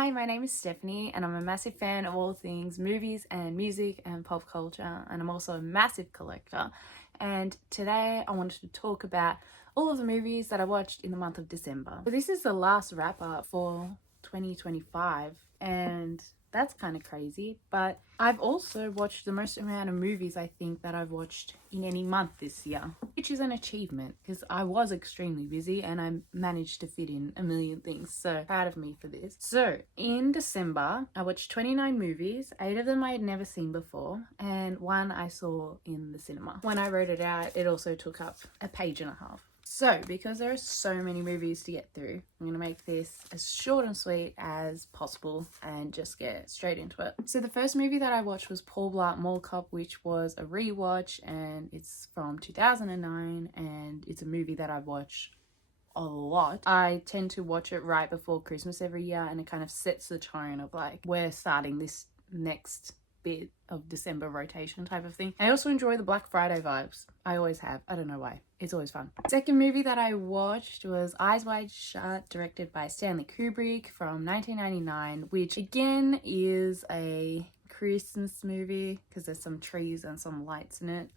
Hi, my name is Stephanie, and I'm a massive fan of all things movies and music and pop culture, and I'm also a massive collector. And today I wanted to talk about all of the movies that I watched in the month of December. So this is the last wrap up for 2025, and that's kind of crazy, but I've also watched the most amount of movies I think that I've watched in any month this year, which is an achievement because I was extremely busy and I managed to fit in a million things. So proud of me for this. So in December, I watched 29 movies. 8 of them I had never seen before, and 1 I saw in the cinema. When I wrote it out, it also took up a page and a half. So, because there are so many movies to get through, I'm going to make this as short and sweet as possible and just get straight into it. So, the first movie that I watched was Paul Blart Mall Cop, which was a rewatch, and it's from 2009, and it's a movie that I've watched a lot. I tend to watch it right before Christmas every year, and it kind of sets the tone of like, we're starting this next bit of December rotation type of thing. I also enjoy the Black Friday vibes. I always have. I don't know why. It's always fun. Second movie that I watched was Eyes Wide Shut, directed by Stanley Kubrick from 1999, which again is a Christmas movie because there's some trees and some lights in it.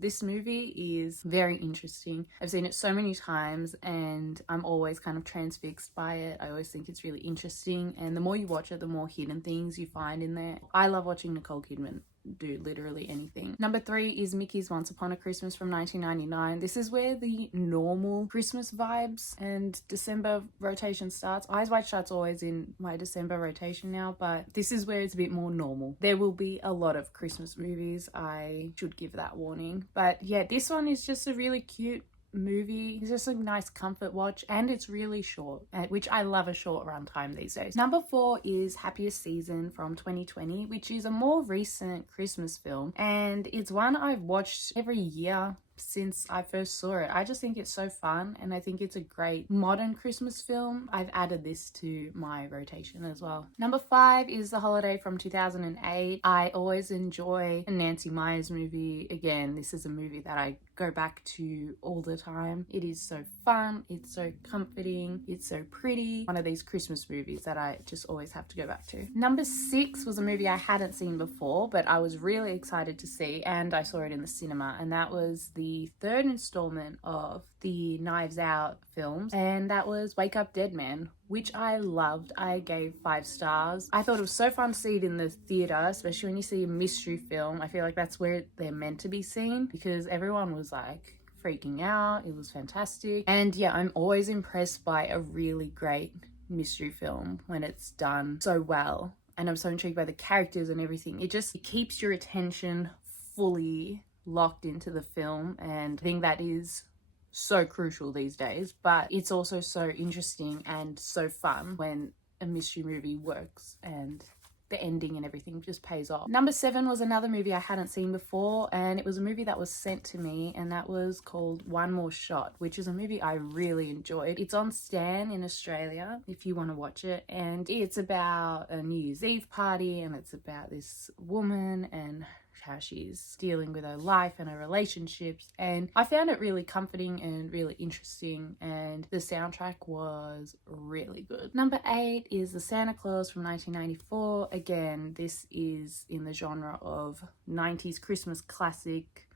This movie is very interesting. I've seen it so many times and I'm always kind of transfixed by it. I always think it's really interesting, and the more you watch it, the more hidden things you find in there. I love watching Nicole Kidman do literally anything. Number 3 is Mickey's Once Upon a Christmas from 1999. This is where the normal Christmas vibes and December rotation starts. Eyes Wide Shut's always in my December rotation now, but this is where it's a bit more normal. There will be a lot of Christmas movies. I should give that warning. But yeah, this one is just a really cute movie. It's just a nice comfort watch, and it's really short, which I love a short runtime these days. Number 4 is Happiest Season from 2020, which is a more recent Christmas film, and it's one I've watched every year since I first saw it. I just think it's so fun, and I think it's a great modern Christmas film. I've added this to my rotation as well. Number 5 is The Holiday from 2008. I always enjoy a Nancy Meyers movie. Again, this is a movie that I go back to all the time. It is so fun, it's so comforting, it's so pretty. One of these Christmas movies that I just always have to go back to. Number 6 was a movie I hadn't seen before, but I was really excited to see, and I saw it in the cinema, and that was the third installment of the Knives Out films, and that was Wake Up Dead Man, which I loved. I gave 5 stars. I thought it was so fun to see it in the theatre, especially when you see a mystery film. I feel like that's where they're meant to be seen, because everyone was like freaking out. It was fantastic. And yeah, I'm always impressed by a really great mystery film when it's done so well, and I'm so intrigued by the characters and everything. It keeps your attention fully locked into the film, and I think that is so crucial these days. But it's also so interesting and so fun when a mystery movie works and the ending and everything just pays off. Number 7 was another movie I hadn't seen before, and it was a movie that was sent to me, and that was called One More Shot, which is a movie I really enjoyed. It's on Stan in Australia if you want to watch it, and it's about a New Year's Eve party, and it's about this woman and how she's dealing with her life and her relationships, and I found it really comforting and really interesting, and the soundtrack was really good. Number 8 is The Santa Claus from 1994. Again, this is in the genre of 90s Christmas classic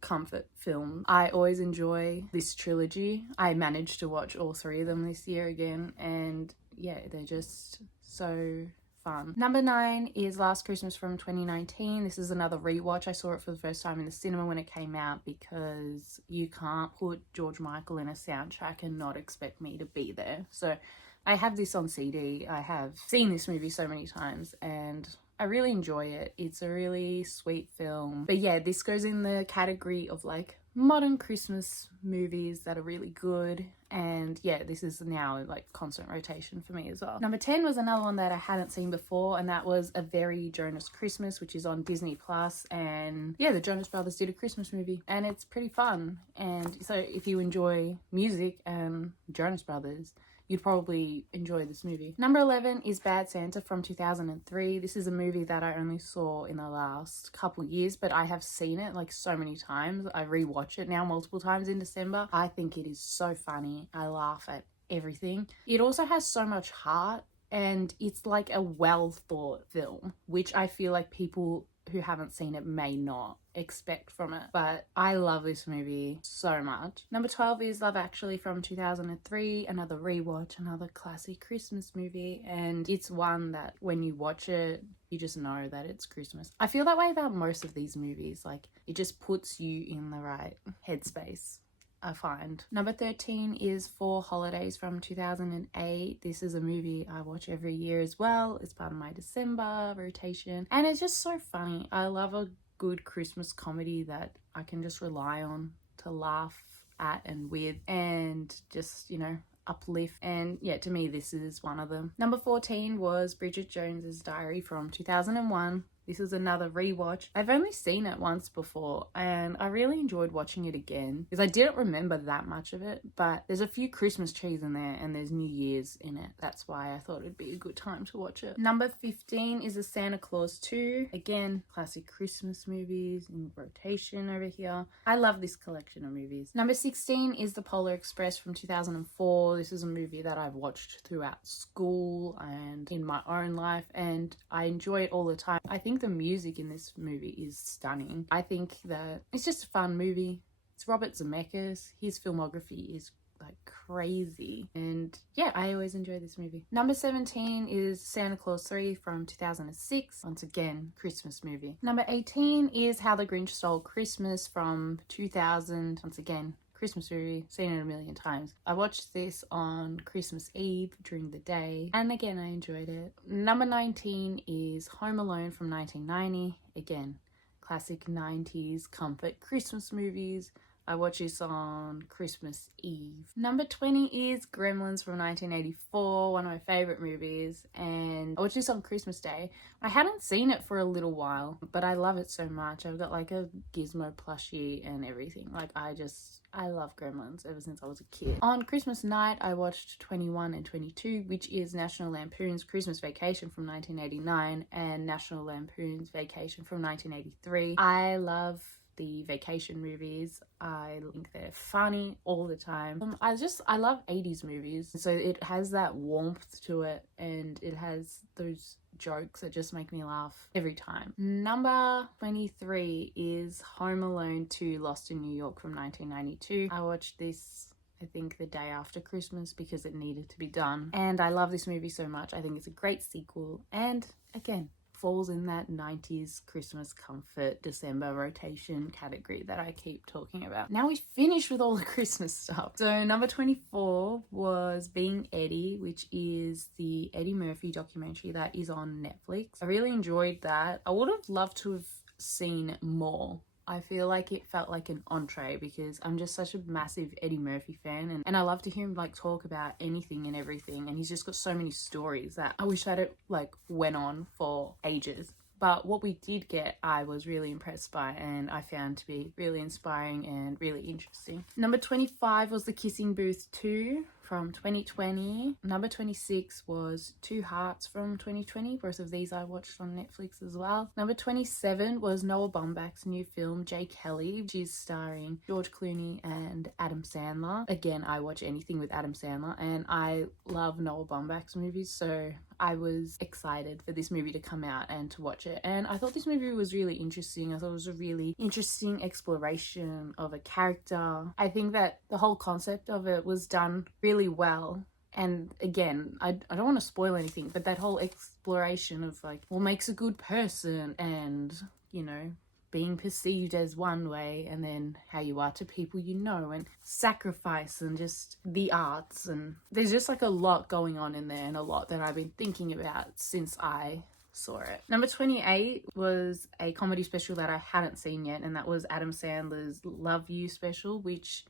comfort film. I always enjoy this trilogy. I managed to watch all 3 of them this year again, and yeah, they're just so fun. Number 9 is Last Christmas from 2019. This is another rewatch. I saw it for the first time in the cinema when it came out, because you can't put George Michael in a soundtrack and not expect me to be there. So I have this on CD. I have seen this movie so many times and I really enjoy it. It's a really sweet film. But yeah, this goes in the category of like modern Christmas movies that are really good, and yeah, this is now like constant rotation for me as well. Number 10 was another one that I hadn't seen before, and that was A Very Jonas Christmas, which is on Disney Plus. And yeah, the Jonas Brothers did a Christmas movie and it's pretty fun, and so if you enjoy music and Jonas Brothers, you'd probably enjoy this movie. Number 11 is Bad Santa from 2003. This is a movie that I only saw in the last couple years, but I have seen it like so many times. I rewatch it now multiple times in December. I think it is so funny. I laugh at everything. It also has so much heart and it's like a well thought film, which I feel like people who haven't seen it may not expect from it. But I love this movie so much. Number 12 is Love Actually from 2003, another rewatch, another classic Christmas movie, and it's one that when you watch it, you just know that it's Christmas. I feel that way about most of these movies. Like, it just puts you in the right headspace, I find. Number 13 is Four Holidays from 2008. This is a movie I watch every year as well. It's part of my December rotation, and it's just so funny. I love a good Christmas comedy that I can just rely on to laugh at and with, and just, you know, uplift. And yeah, to me, this is one of them. Number 14 was Bridget Jones's Diary from 2001. This is another rewatch. I've only seen it once before, and I really enjoyed watching it again because I didn't remember that much of it, but there's a few Christmas trees in there and there's New Year's in it. That's why I thought it'd be a good time to watch it. Number 15 is a Santa Claus 2. Again, classic Christmas movies in rotation over here. I love this collection of movies. Number 16 is The Polar Express from 2004. This is a movie that I've watched throughout school and in my own life, and I enjoy it all the time. I think the music in this movie is stunning. I think that it's just a fun movie. It's Robert Zemeckis. His filmography is like crazy, and yeah, I always enjoy this movie. Number 17 is Santa Claus 3 from 2006. Once again, Christmas movie. Number 18 is How the Grinch Stole Christmas from 2000. Once again, Christmas movie, seen it a million times. I watched this on Christmas Eve during the day, and again, I enjoyed it. Number 19 is Home Alone from 1990. Again, classic 90s comfort Christmas movies. I watched this on Christmas Eve. Number 20 is Gremlins from 1984, one of my favorite movies, and I watched this on Christmas Day. I hadn't seen it for a little while, but I love it so much. I've got like a Gizmo plushie and everything. Like, I love Gremlins ever since I was a kid. On Christmas night, I watched 21 and 22, which is National Lampoon's Christmas Vacation from 1989 and National Lampoon's Vacation from 1983. I love the vacation movies. I think they're funny all the time. I love 80s movies. So it has that warmth to it, and it has those jokes that just make me laugh every time. Number 23 is Home Alone 2 Lost in New York from 1992. I watched this, I think, the day after Christmas because it needed to be done. And I love this movie so much. I think it's a great sequel. And again, falls in that 90s Christmas comfort December rotation category that I keep talking about. Now we've finished with all the Christmas stuff. So number 24 was Being Eddie, which is the Eddie Murphy documentary that is on Netflix. I really enjoyed that. I would have loved to have seen more. I feel like it felt like an entree because I'm just such a massive Eddie Murphy fan, and I love to hear him like talk about anything and everything, and he's just got so many stories that I wish that it like went on for ages. But what we did get, I was really impressed by, and I found to be really inspiring and really interesting. Number 25 was The Kissing Booth 2 from 2020. Number 26 was Two Hearts from 2020. Both of these I watched on Netflix as well. Number 27 was Noah Baumbach's new film, Jay Kelly, which is starring George Clooney and Adam Sandler. Again, I watch anything with Adam Sandler, and I love Noah Baumbach's movies, so I was excited for this movie to come out and to watch it. And I thought this movie was really interesting. I thought it was a really interesting exploration of a character. I think that the whole concept of it was done really well. And again, I don't want to spoil anything, but that whole exploration of like what makes a good person, and, you know, being perceived as one way and then how you are to people you know, and sacrifice and just the arts, and there's just like a lot going on in there, and a lot that I've been thinking about since I saw it. Number 28 was a comedy special that I hadn't seen yet, and that was Adam Sandler's Love You special, which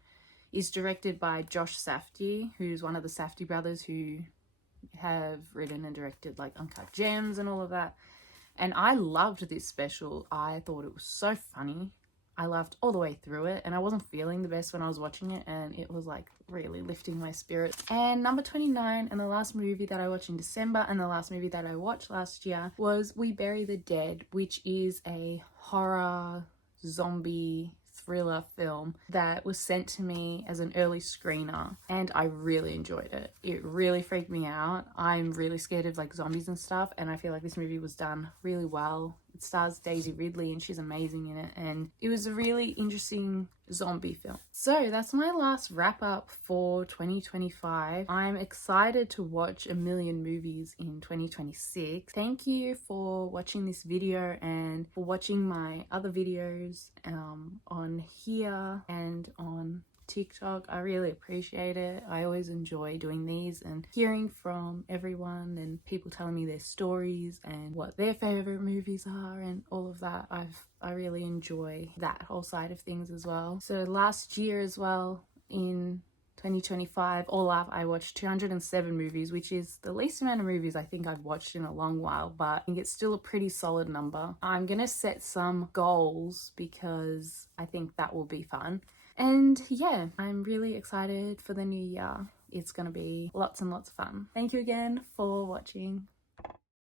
is directed by Josh Safdie, who's one of the Safdie brothers who have written and directed like Uncut Gems and all of that. And I loved this special. I thought it was so funny. I laughed all the way through it, and I wasn't feeling the best when I was watching it, and it was like really lifting my spirits. And number 29, and the last movie that I watched in December, and the last movie that I watched last year, was We Bury the Dead, which is a horror zombie thriller film that was sent to me as an early screener, and I really enjoyed it. It really freaked me out. I'm really scared of like zombies and stuff, and I feel like this movie was done really well. It stars Daisy Ridley and she's amazing in it, and it was a really interesting zombie film. So that's my last wrap up for 2025. I'm excited to watch a million movies in 2026. Thank you for watching this video and for watching my other videos on here and on TikTok. I really appreciate it. I always enjoy doing these and hearing from everyone and people telling me their stories and what their favorite movies are and all of that. I really enjoy that whole side of things as well. So last year as well, in 2025, all up, I watched 207 movies, which is the least amount of movies I think I've watched in a long while, but I think it's still a pretty solid number. I'm gonna set some goals because I think that will be fun. And yeah, I'm really excited for the new year. It's gonna be lots and lots of fun. Thank you again for watching.